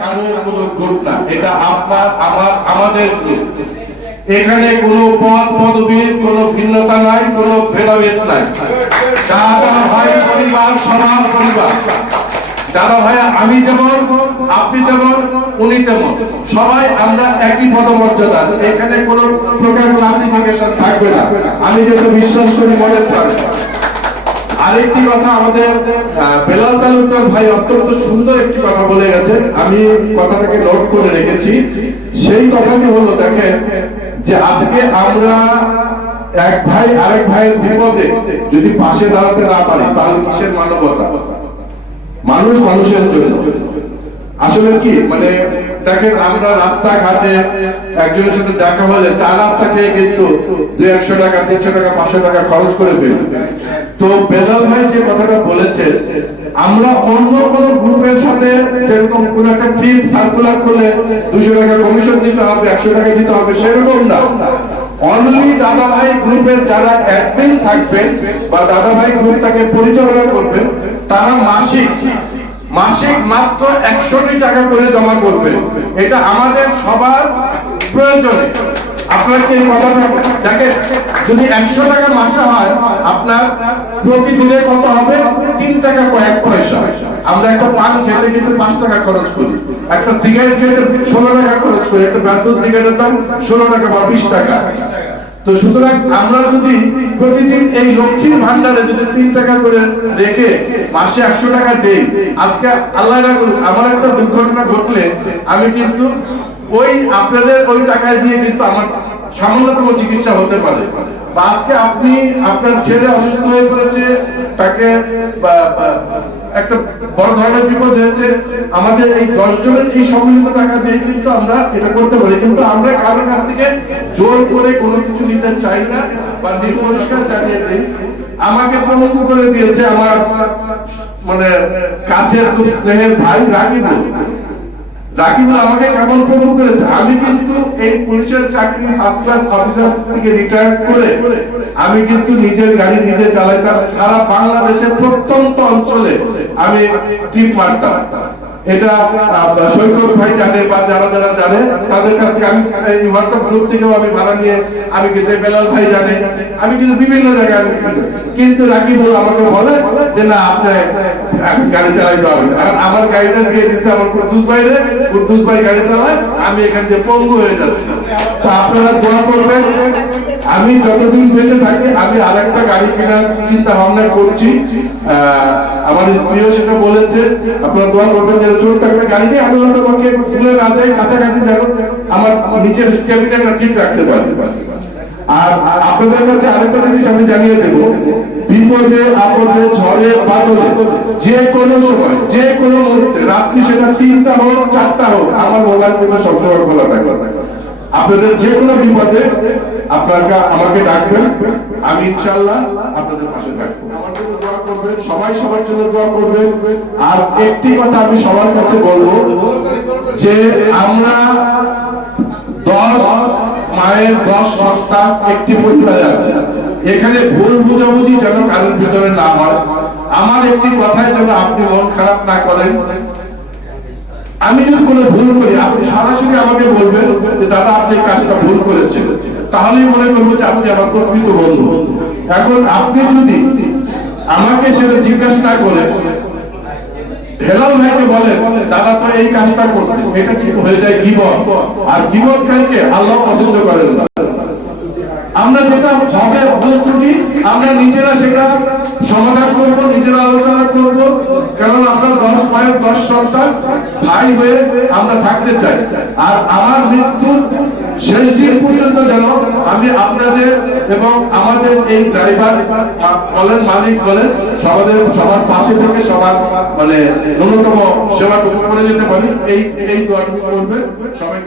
কারোর কোনো গ্রুপ না, এটা আপনার আমার আমাদের গ্রুপ। এখানে কোনো পদ পদবীর কোনো ভিন্নতা নাই, কোনো ভেদাভেদ নাই। দাদা ভাই পরিবার সবার পরিবার। দাদা ভাই আমি যেমন, আপনি যেমন, উনি তেমন, সবাই আমরা একই পদমর্যাদা। এখানে কোনো প্রকার ক্লাসিফিকেশন থাকবে না, আমি যেটা বিশ্বাস করি মনে প্রাণে। আরেকটি কথা, আমাদের বেলাল তালুকদার ভাই অত্যন্ত সুন্দর একটি কথা বলে গেছেন, আমি কথাটাকে নোট করে রেখেছি। সেই কথাটি হলো, দেখেন যে আজকে আমরা এক ভাই আরেক ভাইয়ের বিপদে যদি পাশে দাঁড়াতে না পারি, তাহলে কিসের মানবতা? মানুষ মানুষের জন্য। আসলে কি মানে দেখেন, আমরা রাস্তাঘাটে একজনের সাথে দেখা হলে চা নাস্তা খেয়ে কিন্তু 200 টাকা 300 টাকা 500 টাকা খরচ করে ফেলি। তো বেলাল ভাই যে কথাটা বলেছেন, আমরা অন্য কোন গ্রুপের সাথে যেরকম কোন একটা ট্রিপ সার্কুলার করলে 200 টাকা কমিশন দিতে হবে, 100 টাকা দিতে হবে, সেরকম না। অনলি দাদা ভাই গ্রুপের যারা অ্যাডমিন থাকবেন বা দাদা ভাই গ্রুপটাকে পরিচালনা করবেন, তারা মাসিক মাত্র 100 টাকা করে জমা করবে। এটা আমাদের সবার প্রয়োজনে। আপনার কি এই কথাটা দেখেন, যদি 100 টাকা মাসে হয়, আপনার প্রতিদিনে কত হবে? 3 টাকা কয়েক পয়সা। আমরা একটা পান খেতে কিন্তু 5 টাকা খরচ করি, একটা সিগারেট খেতে 16 টাকা খরচ করি, একটা ব্যান্সন সিগারেটের দাম 16 টাকা বা 20 টাকা। তো সুতরাং আমরা যদি প্রতিদিন এই লক্ষ্মীর ভান্ডারে যদি 3 টাকা করে রেখে মাসে 100 টাকা দেই, আজকে আল্লাহ না করুক আমার একটা দুর্ঘটনা ঘটলে আমি কিন্তু ওই আপনাদের ওই টাকায় দিয়ে কিন্তু আমার সামান্যতম চিকিৎসা হতে পারে। বা আজকে আপনি আপনার ছেলে অসুস্থ হয়ে পড়েছে, তাকে একটা বড় ধরনের বিপদ হয়েছে, আমাদের এই 10 জনের এই সম্মিলিত টাকা দিয়ে কিন্তু আমরা এটা করতে পারি। কিন্তু আমরা কারোর কাছ থেকে জোর করে কোনো কিছু নিতে চাই না বা নির্পরিষ্কার জানিয়ে দিই। আমাকে পঙ্গু করে দিয়েছে আমার মানে কাছের খুব স্নেহের ভাই রাকিবুল আমাকে কেমন পঙ্গু করেছে। আমি কিন্তু এই পুলিশের চাকরি ফার্স্ট ক্লাস অফিসার থেকে রিটায়ার করে আমি কিন্তু নিজের গাড়ি নিজে চালাইতাম, সারা বাংলাদেশের প্রত্যন্ত অঞ্চলে আমি ট্রিপ মারতাম। এটা সৈকত ভাই জানে বা যারা যারা জানে তাদের কাছ থেকে আমি এই হোয়াটসঅ্যাপ গ্রুপ থেকেও আমি ভাড়া নিয়ে আমি কিন্তু, বেলাল ভাই জানে আমি কিন্তু বিভিন্ন জায়গায়। কিন্তু রাকিবুল আমাকে বলে যে না, আপনি গাড়ি চালাইতে হবে। আর আমার গাড়িটা দিয়ে দিচ্ছে আমার কুদ্দুস ভাই গাড়ি চালায়, আমি এখান থেকে পঙ্গু হয়ে যাচ্ছি। তো আপনারা দোয়া করবেন, আমি যতদিন বেঁচে থাকি আমি আরেকটা গাড়ি কেনার চিন্তা ভাবনা করছি। আমার স্ত্রীও সেটা বলেছে, আপনারা দোয়া করবেন যে ছোট্ট একটা গাড়ি নিয়ে আমি তোমাকে দূরে না যাই, কাছাকাছি যেন আমার নিজের স্টেবিলিটিটা ঠিক রাখতে পারি। আর আপনাদের কাছে আরেকটা জিনিস আমি জানিয়ে দেব, বিপদে আপদে ঝড়ে বাদলে যে কোনো সময় যে কোনো মুহূর্তে, রাত্রি সেটা 3টা হোক 4টা হোক, আমার মোবাইল ফোন সবসময় খোলা থাকবে। আপনাদের যে কোনো বিপদে আপনারা আমাকে ডাকবেন, আমি ইনশাআল্লাহ আপনাদের পাশে থাকবো। আমার জন্য দোয়া করবেন, সবাই সবার জন্য দোয়া করবেন। আর একটি কথা আমি সবার কাছে বলবো যে আমরা 10 মায়ের 10 সন্তান একটি পরিবারে আছে। এখানে ভুল বুঝাবুঝি যেন কারোর ভিতরে না হয়। আমার একটি কথায় যেন আপনি মন খারাপ না করেন। আমি যদি কোনো ভুল করি, আপনি সরাসরি আমাকে বলবেন যে দাদা আপনি কাজটা ভুল করেছেন, তাহলেই মনে করবো যে আপনি আমার প্রকৃত বন্ধু। এখন আপনি যদি আমাকে সেটা জিজ্ঞাসা না করে বেলাল ভাইকে বলে দাদা তো এই কাজটা করছে, এটা কিন্তু হয়ে যায় গীবত। আর গীবতকারীকে আল্লাহ পছন্দ করেন না। আমরা যেটা হবে ভুল ত্রুটি আমরা নিজেরা সেটা সমাধান করবো, নিজেরা আলোচনা করবো। কারণ আমরা 10 মায়ের 10 সন্তান ভাই হয়ে আমরা থাকতে চাই। আর আমার মৃত্যুর শেষ দিন পর্যন্ত যেন আমি আপনাদের এবং আমাদের এই ড্রাইভার বলেন, মালিক বলেন, সবার পাশে থেকে সবার মানে ন্যূনতম সেবাটুকু করে যেতে পারি। এই দোয়াটুকু করবেন সবাইকে।